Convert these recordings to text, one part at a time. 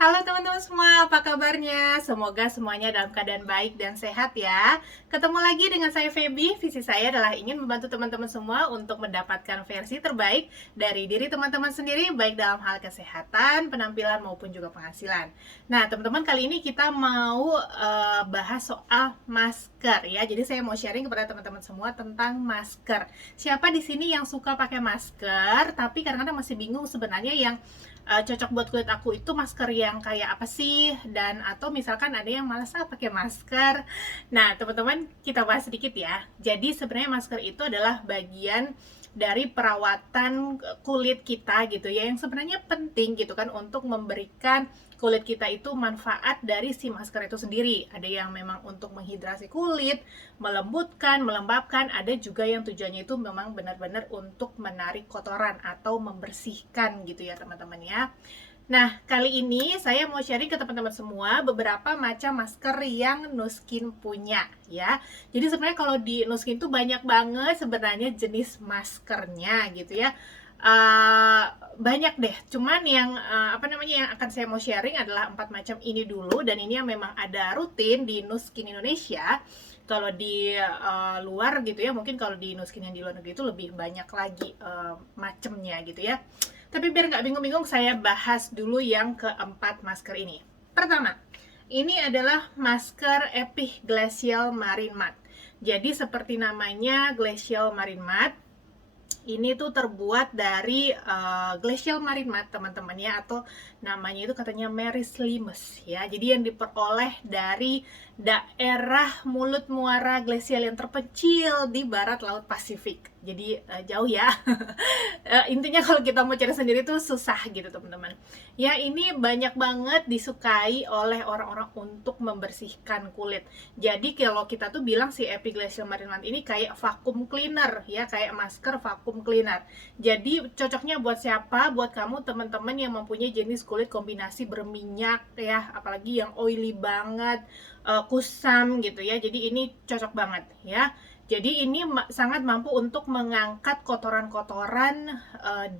Halo teman-teman semua, apa kabarnya? Semoga semuanya dalam keadaan baik dan sehat ya. Ketemu lagi dengan saya Feby. Visi saya adalah ingin membantu teman-teman semua untuk mendapatkan versi terbaik dari diri teman-teman sendiri, baik dalam hal kesehatan, penampilan maupun juga penghasilan. Nah, teman-teman, kali ini kita mau bahas soal masker ya. Jadi saya mau sharing kepada teman-teman semua tentang masker. Siapa di sini yang suka pakai masker, tapi kadang-kadang masih bingung sebenarnya yang cocok buat kulit aku itu masker yang kayak apa sih, dan atau misalkan ada yang malas pakai masker. Nah teman-teman, kita bahas sedikit ya. Jadi sebenarnya masker itu adalah bagian dari perawatan kulit kita gitu ya, yang sebenarnya penting gitu kan untuk memberikan kulit kita itu manfaat dari si masker itu sendiri. Ada yang memang untuk menghidrasi kulit, melembutkan, melembabkan, ada juga yang tujuannya itu memang benar-benar untuk menarik kotoran atau membersihkan gitu ya teman-teman ya. Nah, kali ini saya mau sharing ke teman-teman semua beberapa macam masker yang Nuskin punya ya. Jadi sebenarnya kalau di Nuskin tuh banyak banget sebenarnya jenis maskernya gitu ya. Uh, Banyak deh, cuman yang yang akan saya mau sharing adalah 4 macam ini dulu, dan ini yang memang ada rutin di Nuskin Indonesia. Kalau di luar gitu ya, mungkin kalau di Nuskin yang di luar negeri itu lebih banyak lagi macamnya gitu ya. Tapi biar nggak bingung-bingung, saya bahas dulu yang keempat masker ini. Pertama, ini adalah masker Epic Glacial Marine Matte. Jadi seperti namanya, Glacial Marine Matte ini tuh terbuat dari glacial marine matte teman-teman ya, atau namanya itu katanya Meristlimus ya. Jadi yang diperoleh dari daerah mulut muara glasial yang terpencil di barat laut Pasifik. Jadi jauh ya. Intinya kalau kita mau cari sendiri tuh susah gitu teman-teman ya. Ini banyak banget disukai oleh orang-orang untuk membersihkan kulit. Jadi kalau kita tuh bilang si Epiglacial Marine Matte ini kayak vacuum cleaner ya, kayak masker vacuum cleaner. Jadi cocoknya buat siapa? Buat kamu teman-teman yang mempunyai jenis kulit kombinasi berminyak ya, apalagi yang oily banget, kusam gitu ya. Jadi ini cocok banget ya. Jadi ini sangat mampu untuk mengangkat kotoran-kotoran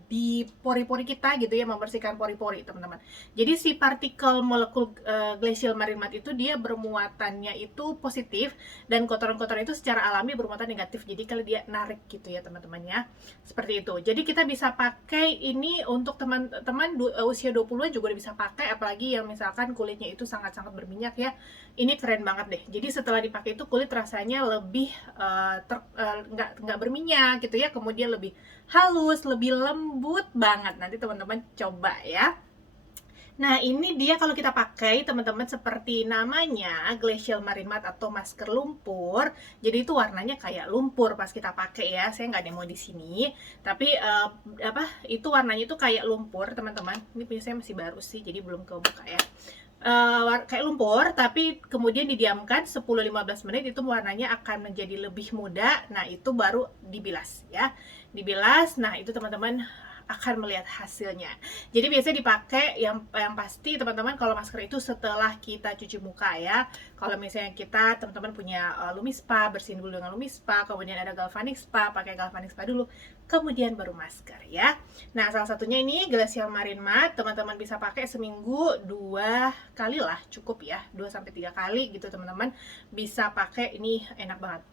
di pori-pori kita gitu ya, membersihkan pori-pori teman-teman. Jadi si partikel molekul glacial marine matte itu dia bermuatannya itu positif, dan kotoran-kotoran itu secara alami bermuatan negatif. Jadi kalau dia narik gitu ya teman-teman ya. Seperti itu. Jadi kita bisa pakai ini untuk teman-teman usia 20-an juga bisa pakai, apalagi yang misalkan kulitnya itu sangat-sangat berminyak ya. Ini keren banget deh. Jadi setelah dipakai itu kulit rasanya lebih nggak berminyak gitu ya, kemudian lebih halus, lebih lembut banget. Nanti teman-teman coba ya. Nah ini dia kalau kita pakai teman-teman, seperti namanya Glacial Marine Matte atau masker lumpur. Jadi itu warnanya kayak lumpur pas kita pakai ya. Saya nggak demo di sini, tapi itu warnanya itu kayak lumpur teman-teman. Ini punya saya masih baru sih, jadi belum kebuka ya. Kayak lumpur, tapi kemudian didiamkan 10-15 menit itu warnanya akan menjadi lebih muda. Nah itu baru dibilas ya, dibilas. Nah itu teman-teman akan melihat hasilnya. Jadi biasanya dipakai yang pasti teman-teman kalau masker itu setelah kita cuci muka ya. Kalau misalnya kita teman-teman punya Lumi Spa, bersihin dulu dengan Lumi Spa, kemudian ada Galvanic Spa, pakai Galvanic Spa dulu, kemudian baru masker ya. Nah salah satunya ini Glacial Marine Matte, teman-teman bisa pakai seminggu 2 kali lah, cukup ya, 2-3 kali gitu teman-teman bisa pakai. Ini enak banget.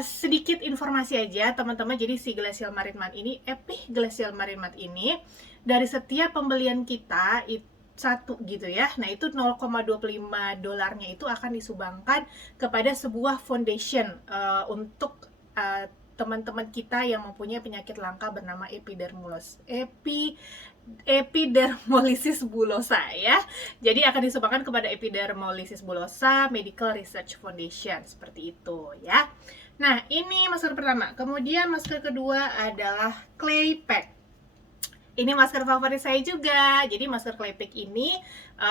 Sedikit informasi aja teman-teman. Jadi si Glacial Marine Matte ini, Epic Glacial Marine Matte ini, dari setiap pembelian kita itu satu gitu ya. Nah itu 0,25 dolarnya itu akan disumbangkan kepada sebuah foundation untuk teman-teman kita yang mempunyai penyakit langka bernama epidermolysis bullosa ya. Jadi akan disumbangkan kepada Epidermolysis Bullosa Medical Research Foundation, seperti itu ya. Nah ini masker pertama. Kemudian masker kedua adalah Clay Pack. Ini masker favorit saya juga. Jadi masker Clay Pack ini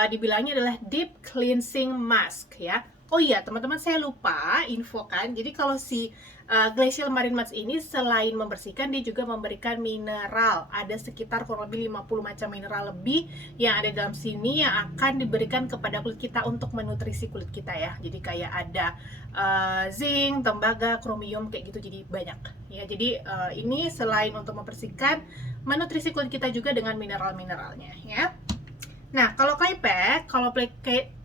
dibilangnya adalah deep cleansing mask ya. Oh iya teman-teman, saya lupa infokan. Jadi kalau si Glacial Marine Matte ini selain membersihkan, dia juga memberikan mineral. Ada sekitar kurang lebih 50 macam mineral lebih yang ada dalam sini, yang akan diberikan kepada kulit kita untuk menutrisi kulit kita ya. Jadi kayak ada zinc, tembaga, kromium kayak gitu, jadi banyak ya. Jadi ini selain untuk membersihkan, menutrisi kulit kita juga dengan mineral-mineralnya ya. Nah, kalau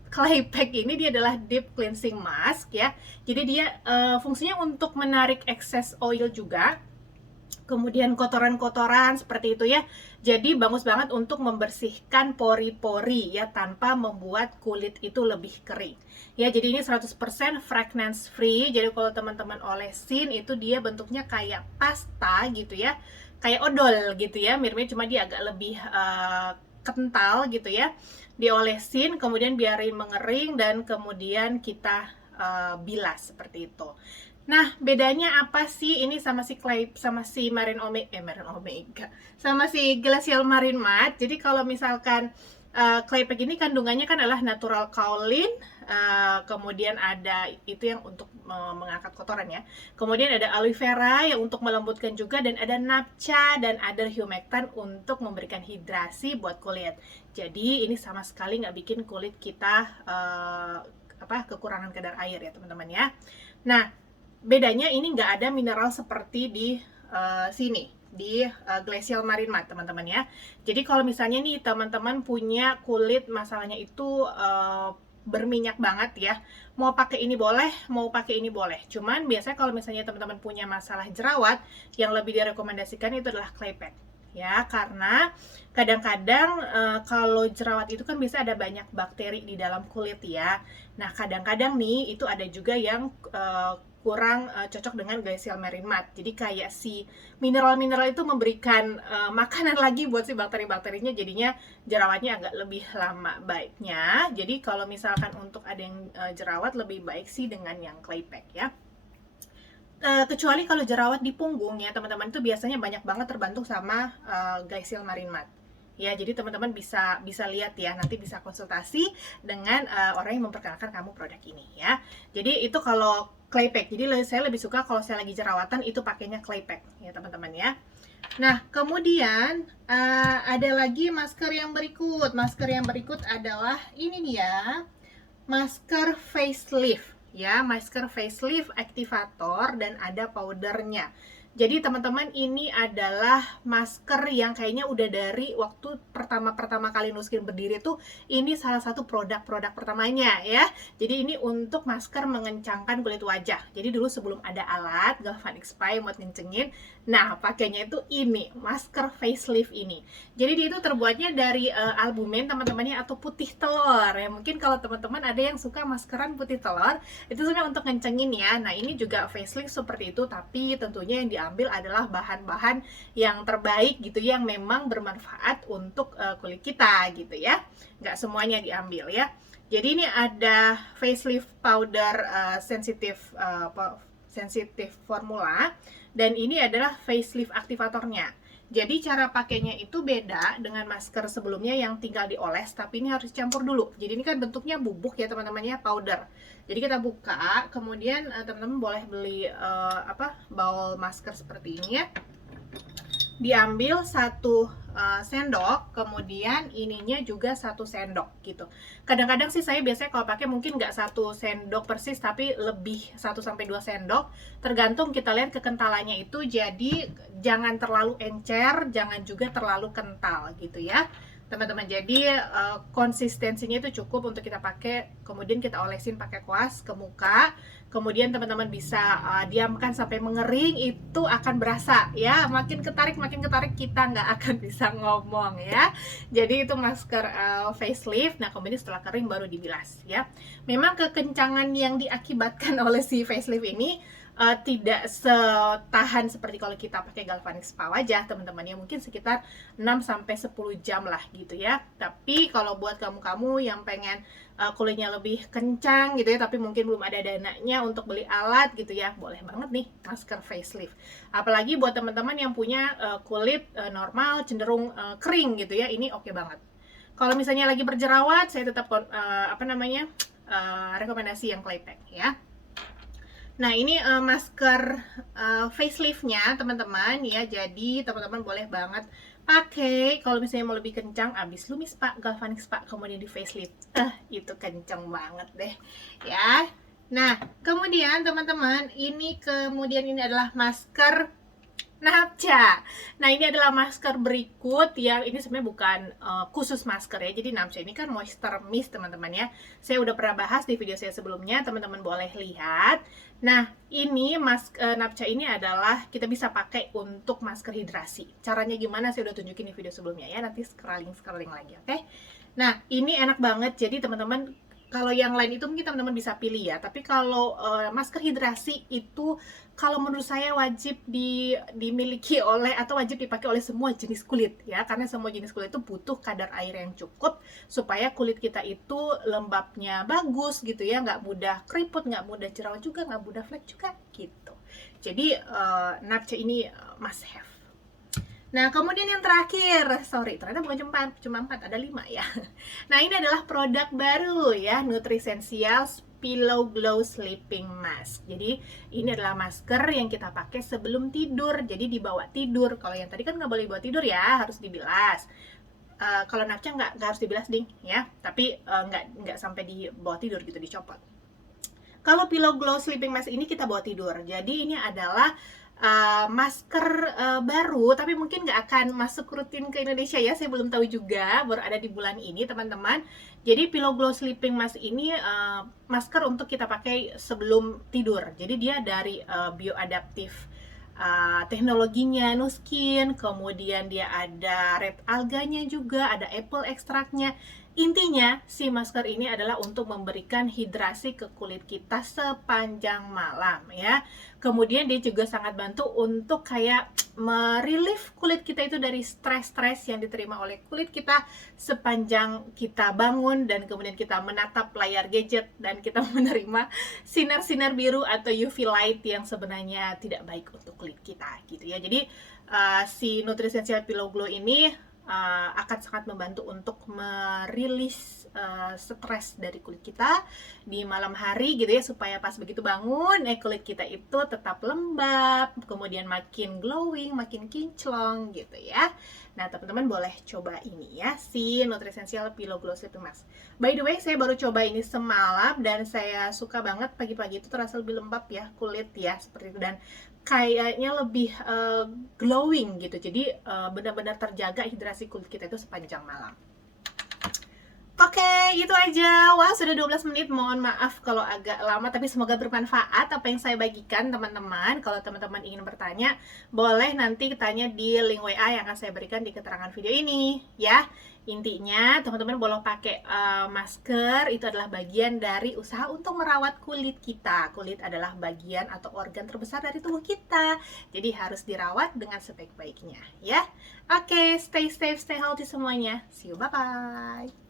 clay pack ini dia adalah deep cleansing mask ya. Jadi dia fungsinya untuk menarik excess oil juga, kemudian kotoran-kotoran seperti itu ya. Jadi bagus banget untuk membersihkan pori-pori ya, tanpa membuat kulit itu lebih kering. Ya, jadi ini 100% fragrance free. Jadi kalau teman-teman olesin itu dia bentuknya kayak pasta gitu ya. Kayak odol gitu ya, mirip-mirip, cuma dia agak lebih kental gitu ya. Diolesin, kemudian biarin mengering, dan kemudian kita bilas seperti itu. Nah, bedanya apa sih ini sama si Marine Omega, sama si Glacial Marine Matte. Jadi kalau misalkan clay pack ini kandungannya kan adalah natural kaolin, kemudian ada itu yang untuk mengangkat kotoran ya. Kemudian ada aloe vera yang untuk melembutkan juga, dan ada naphtha dan ada humectant untuk memberikan hidrasi buat kulit. Jadi ini sama sekali nggak bikin kulit kita kekurangan kadar air ya teman-teman ya. Nah, bedanya ini nggak ada mineral seperti di sini di Glacial Marine Matte teman-teman ya. Jadi kalau misalnya nih teman-teman punya kulit masalahnya itu berminyak banget ya, mau pakai ini boleh, mau pakai ini boleh. Cuman biasanya kalau misalnya teman-teman punya masalah jerawat, yang lebih direkomendasikan itu adalah clay pack ya, karena kadang-kadang kalau jerawat itu kan bisa ada banyak bakteri di dalam kulit ya. Nah, kadang-kadang nih itu ada juga yang kurang cocok dengan Glacial Marine Matte. Jadi kayak si mineral-mineral itu memberikan makanan lagi buat si bakteri-bakterinya, jadinya jerawatnya agak lebih lama baiknya. Jadi kalau misalkan untuk ada yang jerawat, lebih baik sih dengan yang clay pack ya. Kecuali kalau jerawat di punggung ya teman-teman, itu biasanya banyak banget terbantu sama Glacial Marine Matte. Ya, jadi teman-teman bisa lihat ya, nanti bisa konsultasi dengan orang yang memperkenalkan kamu produk ini ya. Jadi itu kalau clay pack. Jadi saya lebih suka kalau saya lagi jerawatan itu pakainya clay pack ya teman-teman ya. Nah, kemudian ada lagi masker yang berikut. Masker yang berikut adalah ini dia, masker facelift ya, masker facelift aktivator, dan ada powdernya. Jadi teman-teman, ini adalah masker yang kayaknya udah dari waktu pertama kali Nu Skin berdiri tuh, ini salah satu produk-produk pertamanya ya. Jadi ini untuk masker mengencangkan kulit wajah. Jadi dulu sebelum ada alat Galvanic Spy buat ngencengin, nah pakainya itu ini, masker facelift ini. Jadi dia itu terbuatnya dari albumin teman-temannya, atau putih telur ya. Mungkin kalau teman-teman ada yang suka maskeran putih telur, itu sebenarnya untuk ngencengin ya. Nah, ini juga facelift seperti itu, tapi tentunya yang diambil adalah bahan-bahan yang terbaik gitu, yang memang bermanfaat untuk kulit kita gitu ya. Nggak semuanya diambil ya. Jadi ini ada facelift powder sensitif formula, dan ini adalah facelift aktivatornya. Jadi cara pakainya itu beda dengan masker sebelumnya yang tinggal dioles, tapi ini harus campur dulu. Jadi ini kan bentuknya bubuk ya teman-teman ya, powder. Jadi kita buka, kemudian teman-teman boleh beli bowl masker seperti ini ya. Diambil 1 sendok, kemudian ininya juga 1 sendok gitu. Kadang-kadang sih saya biasanya kalau pakai mungkin nggak 1 sendok persis, tapi lebih 1-2 sendok, tergantung kita lihat kekentalannya itu. Jadi jangan terlalu encer, jangan juga terlalu kental gitu ya teman-teman. Jadi konsistensinya itu cukup untuk kita pakai, kemudian kita olesin pakai kuas ke muka, kemudian teman-teman bisa diamkan sampai mengering. Itu akan berasa ya, makin ketarik kita nggak akan bisa ngomong ya. Jadi itu masker facelift. Nah, kemudian setelah kering baru dibilas ya. Memang kekencangan yang diakibatkan oleh si facelift ini tidak setahan seperti kalau kita pakai Galvanic Spa wajah teman-teman ya, mungkin sekitar 6-10 jam lah gitu ya. Tapi kalau buat kamu-kamu yang pengen kulitnya lebih kencang gitu ya, tapi mungkin belum ada dananya untuk beli alat gitu ya, boleh banget nih masker facelift. Apalagi buat teman-teman yang punya kulit normal cenderung kering gitu ya, ini oke banget. Kalau misalnya lagi berjerawat, saya tetap rekomendasi yang clay pack ya. Nah, ini masker faceliftnya teman-teman ya. Jadi teman-teman boleh banget pakai kalau misalnya mau lebih kencang, abis Lumis Spa, Galvanic Spa, kemudian di facelift. Itu kencang banget deh ya. Nah, kemudian teman-teman, ini adalah masker Napca. Nah, ini adalah masker berikut yang ini sebenarnya bukan khusus masker ya. Jadi Napca ini kan moisture mist teman-teman ya. Saya udah pernah bahas di video saya sebelumnya, teman-teman boleh lihat. Nah, ini Napca ini adalah kita bisa pakai untuk masker hidrasi. Caranya gimana saya udah tunjukin di video sebelumnya ya. Nanti scrolling lagi, oke? Nah, ini enak banget. Jadi teman-teman, kalau yang lain itu mungkin teman-teman bisa pilih ya, tapi kalau masker hidrasi itu kalau menurut saya wajib dimiliki oleh atau wajib dipakai oleh semua jenis kulit ya, karena semua jenis kulit itu butuh kadar air yang cukup supaya kulit kita itu lembabnya bagus gitu ya, nggak mudah keriput, nggak mudah jerawat juga, nggak mudah flek juga gitu. Jadi Napca ini must have. Nah, kemudian yang terakhir, sorry, ternyata bukan cuma 4, ada 5 ya. Nah, ini adalah produk baru ya, Nutricentials Pillow Glow Sleeping Mask. Jadi, ini adalah masker yang kita pakai sebelum tidur, jadi dibawa tidur. Kalau yang tadi kan nggak boleh dibawa tidur ya, harus dibilas. Kalau Napca nggak harus dibilas ding ya, tapi nggak sampai dibawa tidur gitu, dicopot. Kalau Pillow Glow Sleeping Mask ini kita bawa tidur. Jadi ini adalah masker baru, tapi mungkin nggak akan masuk rutin ke Indonesia ya, saya belum tahu juga, baru ada di bulan ini teman-teman. Jadi Pillow Glow Sleeping Mask ini masker untuk kita pakai sebelum tidur. Jadi dia dari bioadaptif teknologinya Nuskin, kemudian dia ada red alganya juga, ada apple ekstraknya. Intinya, si masker ini adalah untuk memberikan hidrasi ke kulit kita sepanjang malam ya. Kemudian dia juga sangat bantu untuk kayak merelief kulit kita itu dari stres-stres yang diterima oleh kulit kita sepanjang kita bangun dan kemudian kita menatap layar gadget dan kita menerima sinar-sinar biru atau UV light yang sebenarnya tidak baik untuk kulit kita gitu ya. Jadi si Nutricential Pillow Glow ini akan sangat membantu untuk merilis stres dari kulit kita di malam hari gitu ya, supaya pas begitu bangun kulit kita itu tetap lembab, kemudian makin glowing, makin kinclong gitu ya. Nah, teman-teman boleh coba ini ya, si Nutricential Pillow Glow Sleeping Mask. By the way, saya baru coba ini semalam dan saya suka banget, pagi-pagi itu terasa lebih lembab ya kulit ya, seperti itu, dan kayaknya lebih glowing gitu. Jadi benar-benar terjaga hidrasi kulit kita itu sepanjang malam. Oke, itu aja. Wah, sudah 12 menit. Mohon maaf kalau agak lama, tapi semoga bermanfaat apa yang saya bagikan, teman-teman. Kalau teman-teman ingin bertanya, boleh nanti tanya di link WA yang akan saya berikan di keterangan video ini, ya. Intinya, teman-teman boleh pakai masker, itu adalah bagian dari usaha untuk merawat kulit kita. Kulit adalah bagian atau organ terbesar dari tubuh kita. Jadi harus dirawat dengan sebaik-baiknya, ya. Oke, stay safe, stay healthy semuanya. See you, bye-bye.